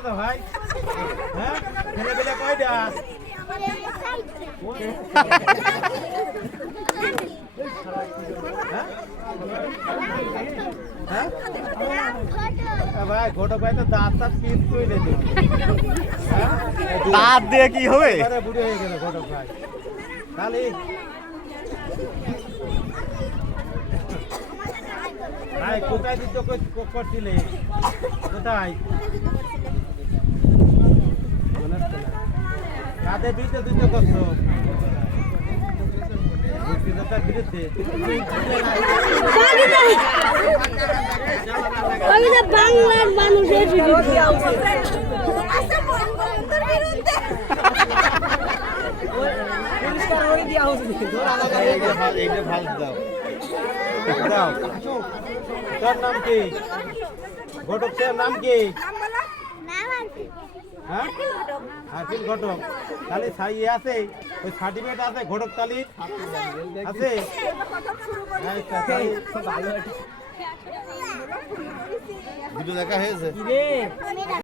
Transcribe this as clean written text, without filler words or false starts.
কয়টা দাও ভাই? হ্যাঁ ছেলে পেলে কয়টা? হ্যাঁ ভাই ঘটক ভাই তো দাঁত দাঁত পিস করে দিল। দাঁত দিয়ে কি হবে? বুড়ি হয়ে গেল ঘটক ভাই। তাহলে ভাই কোথায় দিত করছিলে? কোথায়? কাদের বিরুদ্ধে যুদ্ধ করছো? মুক্তিযোদ্ধার বিরুদ্ধে? বাংলার মানুষের বিরুদ্ধে। তোর নাম কি? ঘটক সাহেব নাম কি? হ্যাঁ হাকিম ঘটক। তাহলে ইয়ে আছে ওই সার্টিফিকেট আছে ঘটক তালি আছে? দুটো দেখা হয়েছে।